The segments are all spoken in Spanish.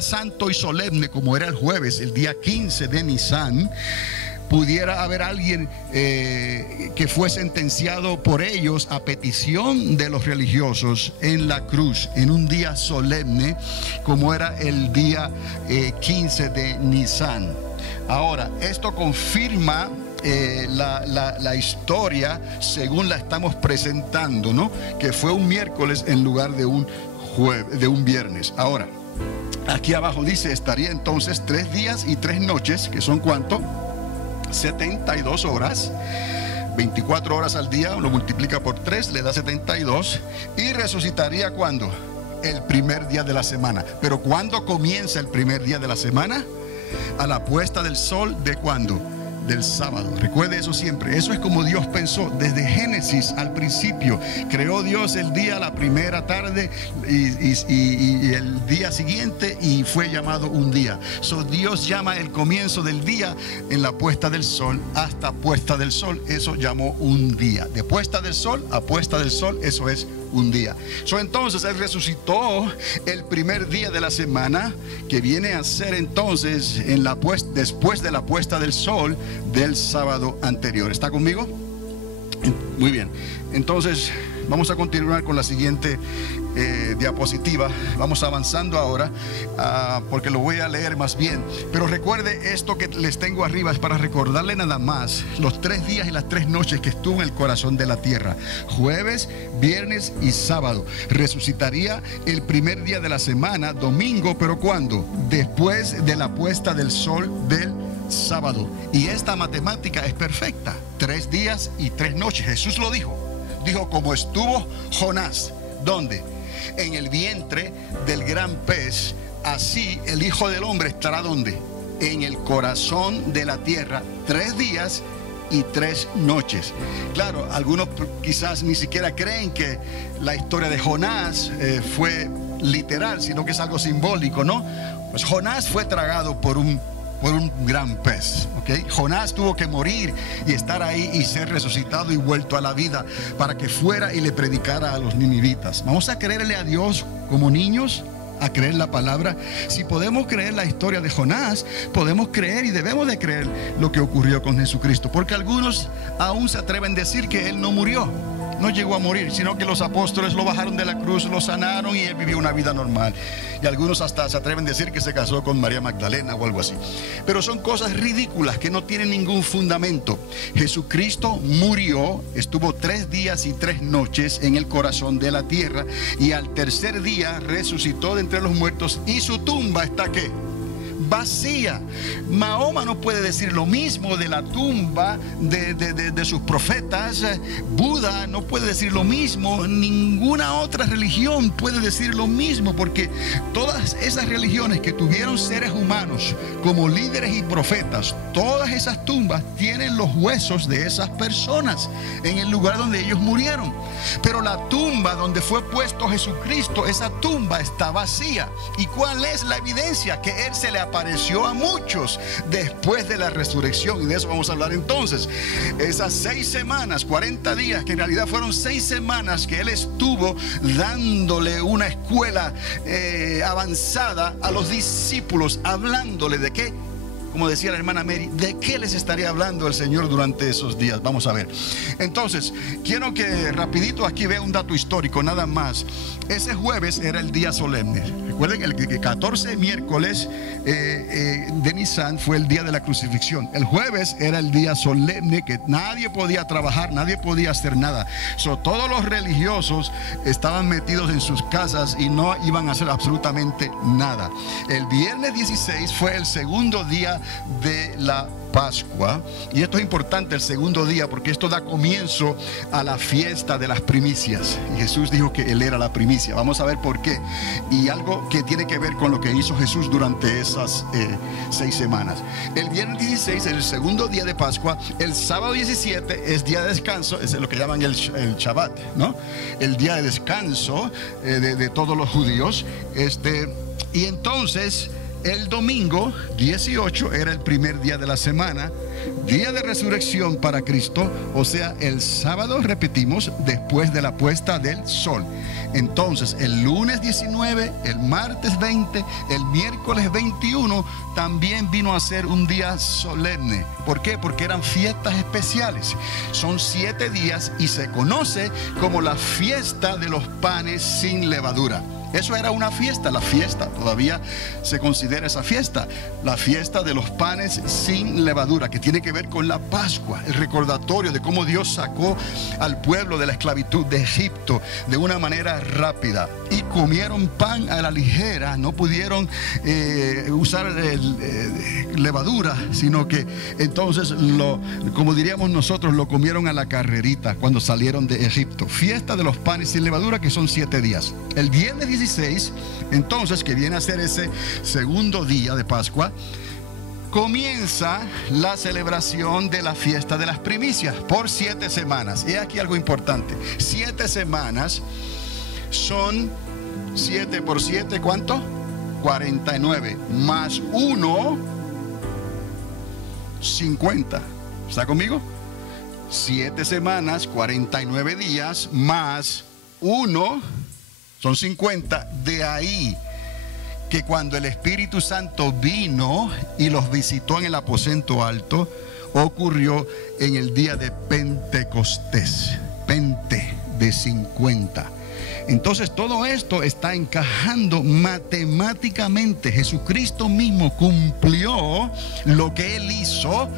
día santo y solemne como era el jueves, el día 15 de Nisan, pudiera haber alguien que fue sentenciado por ellos a petición de los religiosos en la cruz, en un día solemne como era el día 15 de Nisan. Ahora, esto confirma la historia según la estamos presentando, ¿no? Que fue un miércoles en lugar de un viernes. Ahora, aquí abajo dice, estaría entonces 3 días y 3 noches, que son ¿cuánto? 72 horas, 24 horas al día, lo multiplica por 3, le da 72, y resucitaría ¿cuándo? El primer día de la semana. Pero ¿cuándo comienza el primer día de la semana? A la puesta del sol de ¿cuándo? Del sábado. Recuerde eso siempre. Eso es como Dios pensó desde Génesis al principio. Creó Dios el día, la primera tarde y el día siguiente, y fue llamado un día. Dios llama el comienzo del día en la puesta del sol hasta puesta del sol. Eso llamó un día. De puesta del sol a puesta del sol, eso es un día. Entonces Él resucitó el primer día de la semana, que viene a ser entonces después de la puesta del sol del sábado anterior. ¿Está conmigo? Muy bien. Entonces vamos a continuar con la siguiente diapositiva. Vamos avanzando ahora porque lo voy a leer más bien. Pero recuerde, esto que les tengo arriba es para recordarle nada más los 3 días y las 3 noches que estuvo en el corazón de la tierra: jueves, viernes y sábado. Resucitaría el primer día de la semana, domingo, pero ¿cuándo? Después de la puesta del sol del sábado. Y esta matemática es perfecta: 3 días y 3 noches. Jesús lo dijo. Dijo, como estuvo Jonás, ¿dónde? En el vientre del gran pez, así el Hijo del Hombre estará ¿dónde? En el corazón de la tierra, 3 días y 3 noches. Claro, algunos quizás ni siquiera creen que la historia de Jonás fue literal, sino que es algo simbólico, ¿no? Pues Jonás fue tragado por un gran pez, ¿ok? Jonás tuvo que morir y estar ahí y ser resucitado y vuelto a la vida para que fuera y le predicara a los ninivitas. Vamos a creerle a Dios como niños, a creer la palabra. Si podemos creer la historia de Jonás, podemos creer y debemos de creer lo que ocurrió con Jesucristo, porque algunos aún se atreven a decir que Él no murió. No llegó a morir, sino que los apóstoles lo bajaron de la cruz, lo sanaron y Él vivió una vida normal. Y algunos hasta se atreven a decir que se casó con María Magdalena o algo así. Pero son cosas ridículas que no tienen ningún fundamento. Jesucristo murió, estuvo 3 días y 3 noches en el corazón de la tierra, y al tercer día resucitó de entre los muertos, y su tumba está ¿qué? Vacía. Mahoma no puede decir lo mismo de la tumba de sus profetas. Buda no puede decir lo mismo. Ninguna otra religión puede decir lo mismo, porque todas esas religiones que tuvieron seres humanos como líderes y profetas, todas esas tumbas tienen los huesos de esas personas en el lugar donde ellos murieron. Pero la tumba donde fue puesto Jesucristo, esa tumba está vacía. ¿Y cuál es la evidencia? Que Él se le apareció a muchos después de la resurrección, y de eso vamos a hablar entonces. Esas 6 semanas, 40 días, que en realidad fueron 6 semanas que Él estuvo dándole una escuela avanzada a los discípulos, hablándole de qué. Como decía la hermana Mary, ¿de qué les estaría hablando el Señor durante esos días? Vamos a ver. Entonces, quiero que rapidito aquí vea un dato histórico, nada más. Ese jueves era el día solemne. Recuerden, el 14 miércoles de Nisan fue el día de la crucifixión. El jueves era el día solemne, que nadie podía trabajar, nadie podía hacer nada. Todos los religiosos estaban metidos en sus casas y no iban a hacer absolutamente nada. El viernes 16 fue el segundo día de la Pascua, y esto es importante, el segundo día, porque esto da comienzo a la fiesta de las primicias, y Jesús dijo que Él era la primicia. Vamos a ver por qué, y algo que tiene que ver con lo que hizo Jesús durante esas 6 semanas. El viernes 16 es el segundo día de Pascua. El sábado 17 es día de descanso, es lo que llaman el Shabbat, ¿no? El día de descanso de todos los judíos. Y entonces el domingo 18 era el primer día de la semana, día de resurrección para Cristo, o sea, el sábado, repetimos, después de la puesta del sol. Entonces, el lunes 19, el martes 20, el miércoles 21, también vino a ser un día solemne. ¿Por qué? Porque eran fiestas especiales. Son 7 días y se conoce como la fiesta de los panes sin levadura. Eso era una fiesta, la fiesta, todavía se considera esa fiesta, la fiesta de los panes sin levadura, que tiene que ver con la Pascua, el recordatorio de cómo Dios sacó al pueblo de la esclavitud de Egipto de una manera rápida. Y comieron pan a la ligera, no pudieron usar levadura, sino que entonces, como diríamos nosotros, lo comieron a la carrerita cuando salieron de Egipto. Fiesta de los panes sin levadura, que son 7 días. El viernes 16, entonces, que viene a ser ese segundo día de Pascua, comienza la celebración de la fiesta de las primicias por 7 semanas. Y aquí algo importante: 7 semanas son 7 por 7, ¿cuánto? 49, más 1, 50. ¿Está conmigo? 7 semanas, 49 días, más 1, son 50. De ahí que cuando el Espíritu Santo vino y los visitó en el aposento alto, ocurrió en el día de Pentecostés. Pente, de 50. Entonces todo esto está encajando matemáticamente. Jesucristo mismo cumplió lo que Él hizo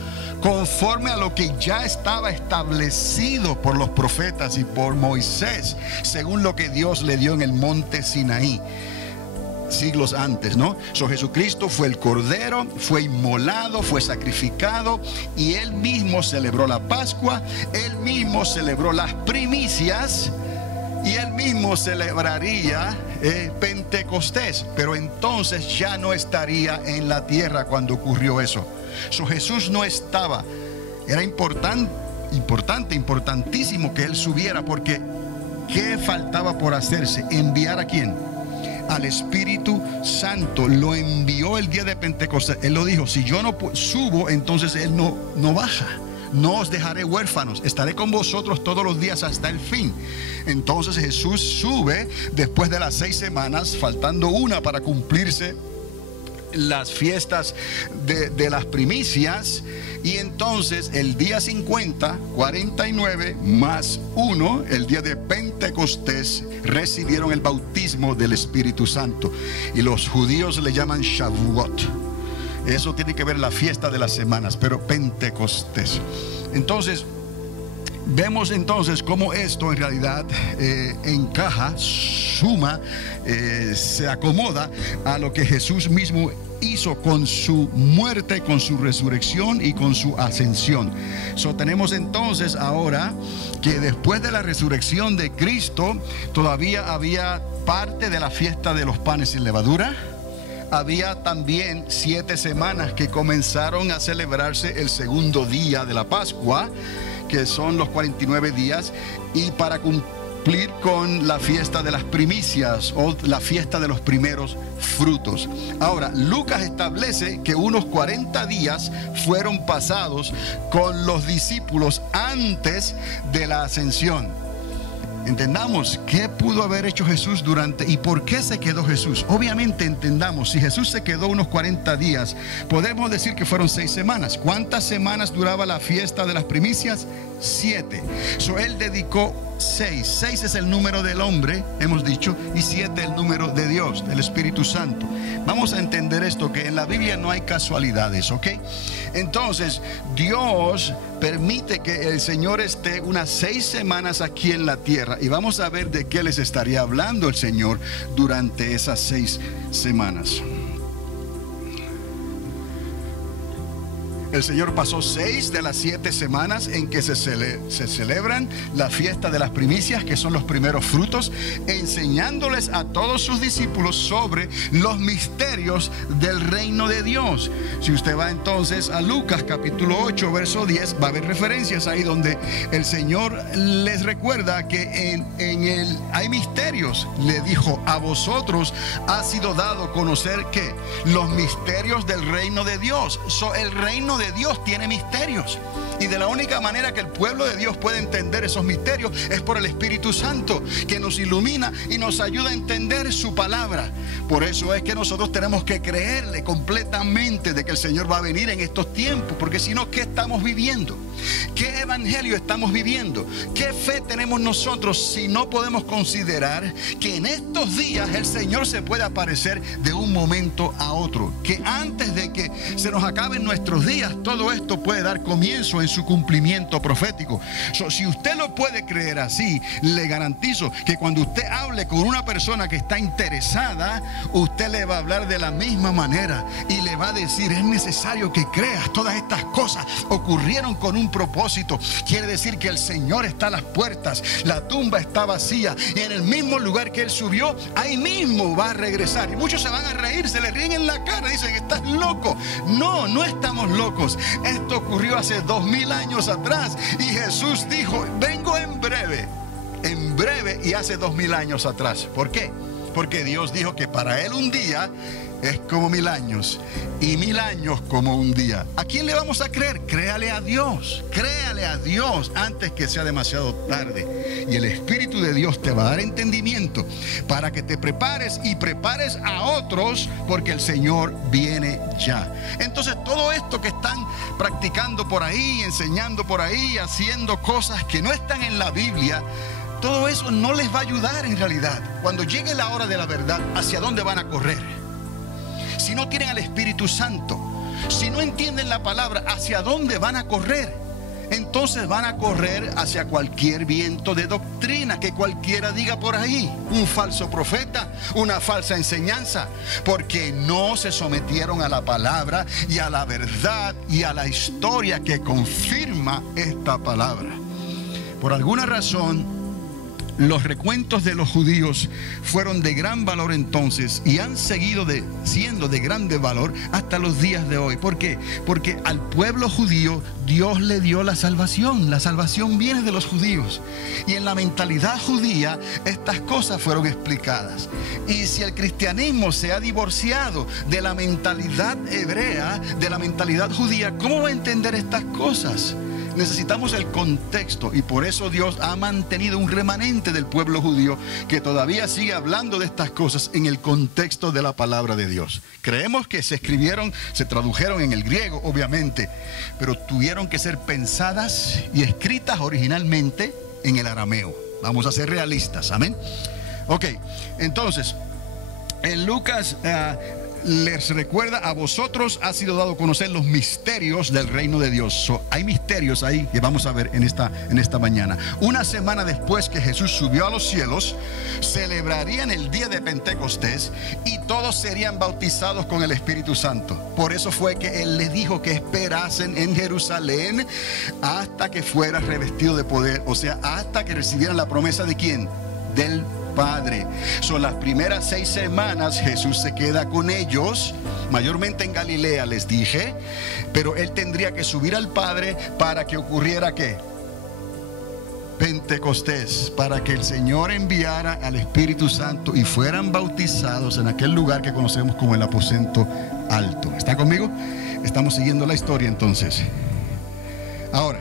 conforme a lo que ya estaba establecido por los profetas y por Moisés, según lo que Dios le dio en el monte Sinaí siglos antes, ¿no? Jesucristo fue el Cordero, fue inmolado, fue sacrificado, y Él mismo celebró la Pascua, Él mismo celebró las primicias, y Él mismo celebraría Pentecostés. Pero entonces ya no estaría en la tierra cuando ocurrió eso. Jesús no estaba. Era importantísimo que Él subiera, porque ¿qué faltaba por hacerse? ¿Enviar a quién? Al Espíritu Santo. Lo envió el día de Pentecostés. Él lo dijo: si yo no subo, entonces Él no baja. No os dejaré huérfanos, estaré con vosotros todos los días hasta el fin. Entonces Jesús sube después de las 6 semanas, faltando una para cumplirse las fiestas de las primicias. Y entonces el día 50, 49 más 1, el día de Pentecostés, recibieron el bautismo del Espíritu Santo. Y los judíos le llaman Shavuot. Eso tiene que ver la fiesta de las semanas, pero Pentecostés. Entonces, vemos entonces cómo esto en realidad encaja, suma, se acomoda a lo que Jesús mismo hizo con su muerte, con su resurrección y con su ascensión. Tenemos entonces ahora que después de la resurrección de Cristo, todavía había parte de la fiesta de los panes sin levadura. Había también 7 semanas que comenzaron a celebrarse el segundo día de la Pascua, que son los 49 días, y para cumplir con la fiesta de las primicias, o la fiesta de los primeros frutos. Ahora, Lucas establece que unos 40 días fueron pasados con los discípulos antes de la ascensión. Entendamos qué pudo haber hecho Jesús durante y por qué se quedó Jesús. Obviamente entendamos, si Jesús se quedó unos 40 días, podemos decir que fueron 6 semanas. ¿Cuántas semanas duraba la fiesta de las primicias? 7. Él dedicó 6. 6 es el número del hombre, hemos dicho, y 7 el número de Dios, del Espíritu Santo. Vamos a entender esto, que en la Biblia no hay casualidades, ¿ok? Entonces, Dios permite que el Señor esté unas 6 semanas aquí en la tierra, y vamos a ver de qué les estaría hablando el Señor durante esas 6 semanas. El Señor pasó 6 de las 7 semanas en que se celebran la fiesta de las primicias, que son los primeros frutos, enseñándoles a todos sus discípulos sobre los misterios del reino de Dios. Si usted va entonces a Lucas capítulo 8 verso 10, va a haber referencias ahí donde el Señor les recuerda que hay misterios. Le dijo: a vosotros ha sido dado conocer que los misterios del reino de Dios. El reino de de Dios tiene misterios. Y de la única manera que el pueblo de Dios puede entender esos misterios es por el Espíritu Santo, que nos ilumina y nos ayuda a entender su palabra. Por eso es que nosotros tenemos que creerle completamente de que el Señor va a venir en estos tiempos, porque si no, ¿qué estamos viviendo? ¿Qué evangelio estamos viviendo? ¿Qué fe tenemos nosotros si no podemos considerar que en estos días el Señor se puede aparecer de un momento a otro? Que antes de que se nos acaben nuestros días, todo esto puede dar comienzo en su cumplimiento profético. Si usted lo puede creer así, le garantizo que cuando usted hable con una persona que está interesada, usted le va a hablar de la misma manera y le va a decir: es necesario que creas, todas estas cosas ocurrieron con un propósito. Quiere decir que el Señor está a las puertas, la tumba está vacía y en el mismo lugar que Él subió, ahí mismo va a regresar. Y muchos se van a reír, se le ríen en la cara, dicen: estás loco. No, no estamos locos. Esto ocurrió hace 2000 años atrás y Jesús dijo: vengo en breve, y hace 2000 años atrás. ¿Por qué? Porque Dios dijo que para Él un día es como 1000 años y 1000 años como un día. ¿A quién le vamos a creer? Créale a Dios antes que sea demasiado tarde. Y el Espíritu de Dios te va a dar entendimiento para que te prepares y prepares a otros, porque el Señor viene ya. Entonces, todo esto que están practicando por ahí, enseñando por ahí, haciendo cosas que no están en la Biblia, todo eso no les va a ayudar en realidad. Cuando llegue la hora de la verdad, ¿hacia dónde van a correr? Si no tienen al Espíritu Santo, si no entienden la palabra, ¿hacia dónde van a correr? Entonces van a correr hacia cualquier viento de doctrina que cualquiera diga por ahí, un falso profeta, una falsa enseñanza, porque no se sometieron a la palabra y a la verdad y a la historia que confirma esta palabra. Por alguna razón, los recuentos de los judíos fueron de gran valor entonces y han seguido siendo de grande valor hasta los días de hoy. ¿Por qué? Porque al pueblo judío Dios le dio la salvación. La salvación viene de los judíos. Y en la mentalidad judía estas cosas fueron explicadas. Y si el cristianismo se ha divorciado de la mentalidad hebrea, de la mentalidad judía, ¿cómo va a entender estas cosas? Necesitamos el contexto, y por eso Dios ha mantenido un remanente del pueblo judío que todavía sigue hablando de estas cosas en el contexto de la palabra de Dios. Creemos que se escribieron, se tradujeron en el griego, obviamente, pero tuvieron que ser pensadas y escritas originalmente en el arameo. Vamos a ser realistas, amén. Ok, entonces, en Lucas les recuerda: a vosotros ha sido dado a conocer los misterios del reino de Dios. Hay misterios ahí que vamos a ver en esta mañana. Una semana después que Jesús subió a los cielos, celebrarían el día de Pentecostés y todos serían bautizados con el Espíritu Santo. Por eso fue que Él les dijo que esperasen en Jerusalén hasta que fuera revestido de poder, o sea, hasta que recibieran la promesa ¿de quién? Del Padre. Son las primeras 6 semanas Jesús se queda con ellos, mayormente en Galilea, les dije, pero Él tendría que subir al Padre para que ocurriera ¿qué? Pentecostés, para que el Señor enviara al Espíritu Santo y fueran bautizados en aquel lugar que conocemos como el aposento alto. ¿Está conmigo? Estamos siguiendo la historia entonces. Ahora,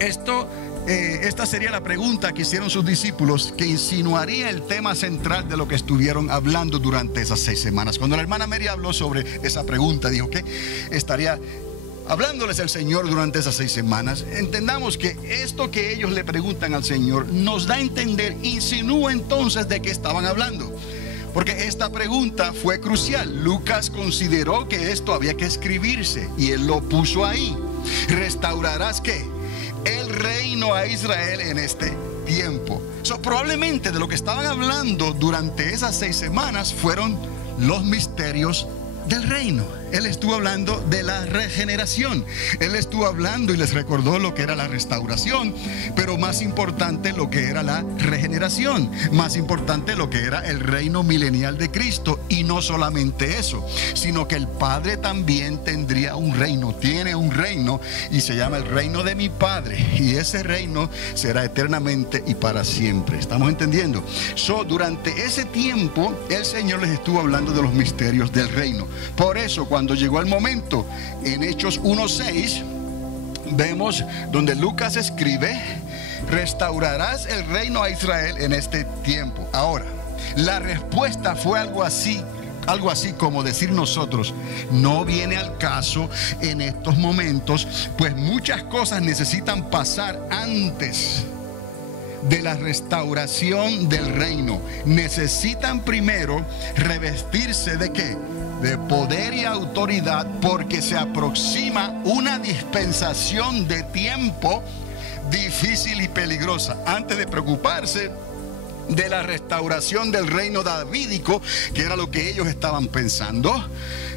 esta sería la pregunta que hicieron sus discípulos, que insinuaría el tema central de lo que estuvieron hablando durante esas 6 semanas. Cuando la hermana Mary habló sobre esa pregunta, dijo que estaría hablándoles el Señor durante esas 6 semanas. Entendamos que esto que ellos le preguntan al Señor nos da a entender, insinúa entonces de qué estaban hablando. Porque esta pregunta fue crucial. Lucas consideró que esto había que escribirse y él lo puso ahí. ¿Restaurarás qué? El reino a Israel en este tiempo. Probablemente de lo que estaban hablando durante esas 6 semanas fueron los misterios del reino. Él estuvo hablando de la regeneración. Él estuvo hablando y les recordó lo que era la restauración, pero más importante lo que era la regeneración, más importante lo que era el reino milenial de Cristo. Y no solamente eso, sino que el Padre también tendría un reino, tiene un reino y se llama el reino de mi Padre, y ese reino será eternamente y para siempre. ¿Estamos entendiendo? Durante ese tiempo el Señor les estuvo hablando de los misterios del reino. Por eso cuando cuando llegó el momento, en Hechos 1:6, vemos donde Lucas escribe: restaurarás el reino a Israel en este tiempo. Ahora, la respuesta fue algo así como decir nosotros: no viene al caso en estos momentos, pues muchas cosas necesitan pasar antes de la restauración del reino. Necesitan primero revestirse ¿de qué? De poder y autoridad, porque se aproxima una dispensación de tiempo difícil y peligrosa. Antes de preocuparse de la restauración del reino davídico, que era lo que ellos estaban pensando,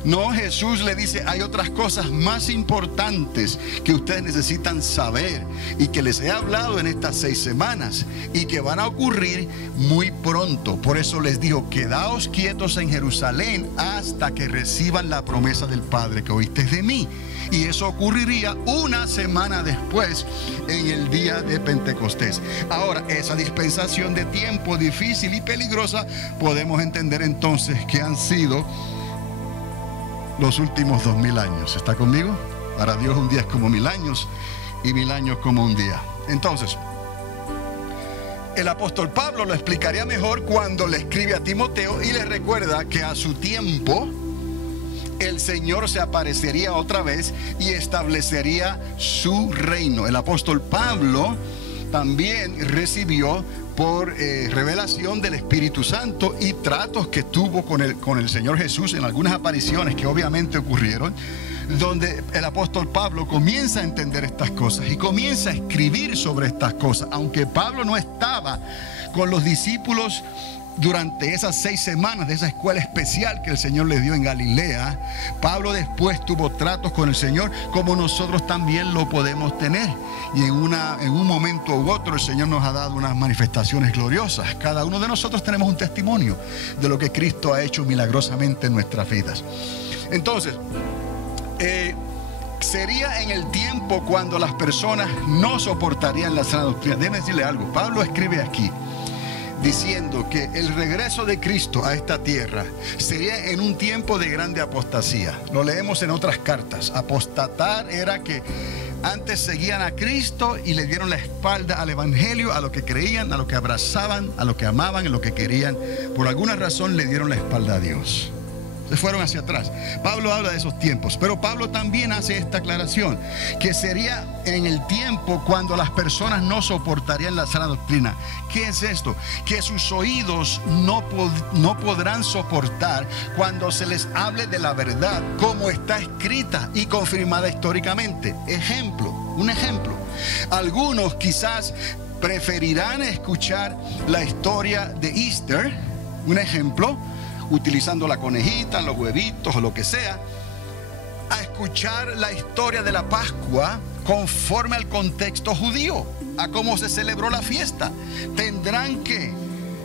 no, Jesús le dice: hay otras cosas más importantes que ustedes necesitan saber y que les he hablado en estas 6 semanas y que van a ocurrir muy pronto. Por eso les digo: quedaos quietos en Jerusalén hasta que reciban la promesa del Padre que oísteis de mí. Y eso ocurriría una semana después, en el día de Pentecostés. Ahora, esa dispensación de tiempo difícil y peligrosa, podemos entender entonces que han sido los últimos 2000 años. ¿Está conmigo? Para Dios un día es como 1000 años y 1000 años como un día. Entonces, el apóstol Pablo lo explicaría mejor cuando le escribe a Timoteo y le recuerda que a su tiempo el Señor se aparecería otra vez y establecería su reino. El apóstol Pablo también recibió por revelación del Espíritu Santo y tratos que tuvo con el Señor Jesús en algunas apariciones que obviamente ocurrieron, donde el apóstol Pablo comienza a entender estas cosas y comienza a escribir sobre estas cosas. Aunque Pablo no estaba con los discípulos durante esas 6 semanas de esa escuela especial que el Señor les dio en Galilea, Pablo después tuvo tratos con el Señor, como nosotros también lo podemos tener. Y en un momento u otro el Señor nos ha dado unas manifestaciones gloriosas. Cada uno de nosotros tenemos un testimonio de lo que Cristo ha hecho milagrosamente en nuestras vidas. Entonces, sería en el tiempo cuando las personas no soportarían la sana doctrina. Déjenme decirle algo. Pablo escribe aquí diciendo que el regreso de Cristo a esta tierra sería en un tiempo de grande apostasía. Lo leemos en otras cartas. Apostatar era que antes seguían a Cristo y le dieron la espalda al evangelio, a lo que creían, a lo que abrazaban, a lo que amaban, a lo que querían. Por alguna razón le dieron la espalda a Dios. Se fueron hacia atrás. Pablo habla de esos tiempos, pero Pablo también hace esta aclaración, que sería en el tiempo cuando las personas no soportarían la sana doctrina. ¿Qué es esto? Que sus oídos no podrán soportar cuando se les hable de la verdad como está escrita y confirmada históricamente. Un ejemplo. Algunos quizás preferirán escuchar la historia de Easter, un ejemplo, utilizando la conejita, los huevitos o lo que sea, a escuchar la historia de la Pascua conforme al contexto judío, a cómo se celebró la fiesta. Tendrán que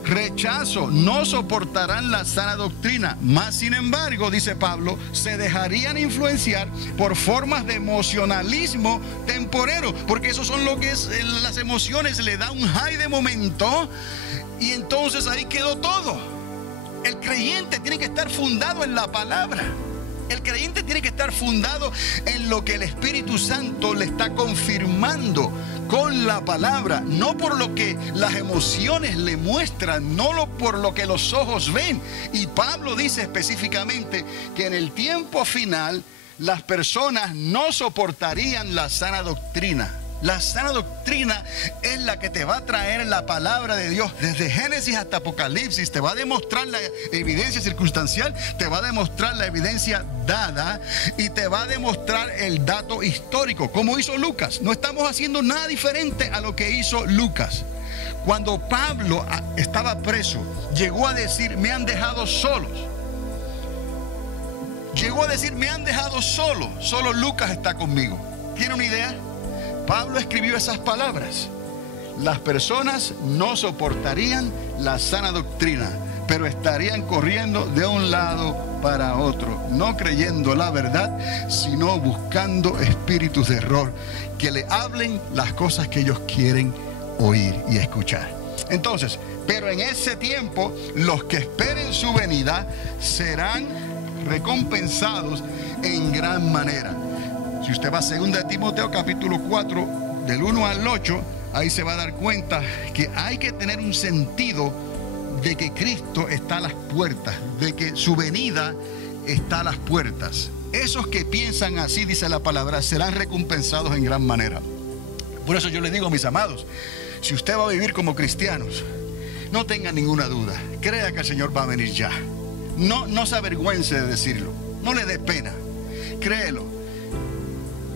rechazo, no soportarán la sana doctrina, más sin embargo, dice Pablo, se dejarían influenciar por formas de emocionalismo temporero, porque eso son lo que es, las emociones le da un high de momento y entonces ahí quedó todo. El creyente tiene que estar fundado en la palabra. El creyente tiene que estar fundado en lo que el Espíritu Santo le está confirmando con la palabra, no por lo que las emociones le muestran, no por lo que los ojos ven. Y Pablo dice específicamente que en el tiempo final las personas no soportarían la sana doctrina. La sana doctrina es la que te va a traer la palabra de Dios desde Génesis hasta Apocalipsis. Te va a demostrar la evidencia circunstancial, te va a demostrar la evidencia dada y te va a demostrar el dato histórico, como hizo Lucas. No estamos haciendo nada diferente a lo que hizo Lucas. Cuando Pablo estaba preso, llegó a decir: me han dejado solos. Llegó a decir: me han dejado solo. Solo Lucas está conmigo. ¿Tiene una idea? Pablo escribió esas palabras. Las personas no soportarían la sana doctrina, pero estarían corriendo de un lado para otro, no creyendo la verdad, sino buscando espíritus de error que le hablen las cosas que ellos quieren oír y escuchar. Entonces, pero en ese tiempo, los que esperen su venida serán recompensados en gran manera. Si usted va a 2 Timoteo capítulo 4, del 1 al 8, ahí se va a dar cuenta que hay que tener un sentido de que Cristo está a las puertas, de que su venida está a las puertas. Esos que piensan así, dice la palabra, serán recompensados en gran manera. Por eso yo les digo, mis amados, si usted va a vivir como cristianos, no tenga ninguna duda, crea que el Señor va a venir ya. No se avergüence de decirlo, no le dé pena, créelo.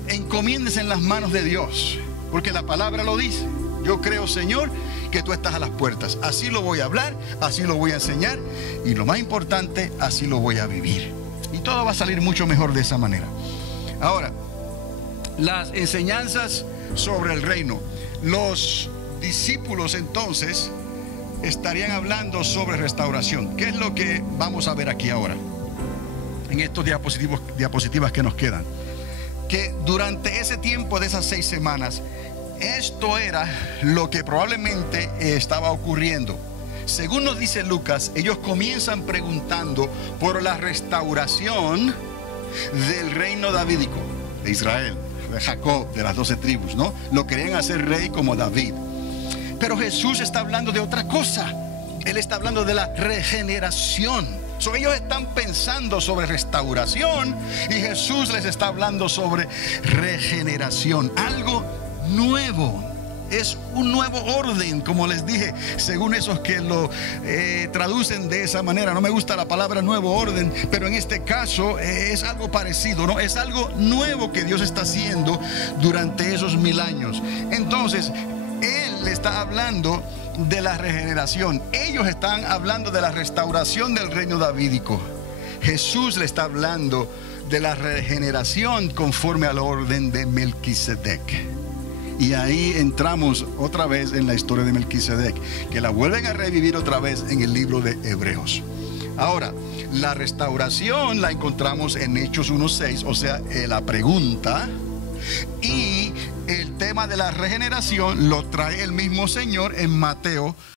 Encomiéndese en las manos de Dios, porque la palabra lo dice. Yo creo, Señor, que tú estás a las puertas. Así lo voy a hablar, así lo voy a enseñar y lo más importante, así lo voy a vivir. Y todo va a salir mucho mejor de esa manera. Ahora, las enseñanzas sobre el reino. Los discípulos entonces estarían hablando sobre restauración. ¿Qué es lo que vamos a ver aquí ahora? En estos diapositivas que nos quedan. Que durante ese tiempo de esas 6 semanas, esto era lo que probablemente estaba ocurriendo. Según nos dice Lucas, ellos comienzan preguntando por la restauración del reino davídico de Israel, de Jacob, de las 12 tribus, ¿no? Lo querían hacer rey como David. Pero Jesús está hablando de otra cosa. Él está hablando de la regeneración. Ellos están pensando sobre restauración y Jesús les está hablando sobre regeneración. Algo nuevo. Es un nuevo orden, como les dije, según esos que lo traducen de esa manera. No me gusta la palabra nuevo orden, pero en este caso es algo parecido, ¿no? Es algo nuevo que Dios está haciendo durante esos 1000 años. Entonces, Él le está hablando de la regeneración. Ellos están hablando de la restauración del reino davídico. Jesús le está hablando de la regeneración conforme al orden de Melquisedec. Y ahí entramos otra vez en la historia de Melquisedec, que la vuelven a revivir otra vez en el libro de Hebreos. Ahora, la restauración la encontramos en Hechos 1:6, o sea, la pregunta. Y el tema de la regeneración lo trae el mismo Señor en Mateo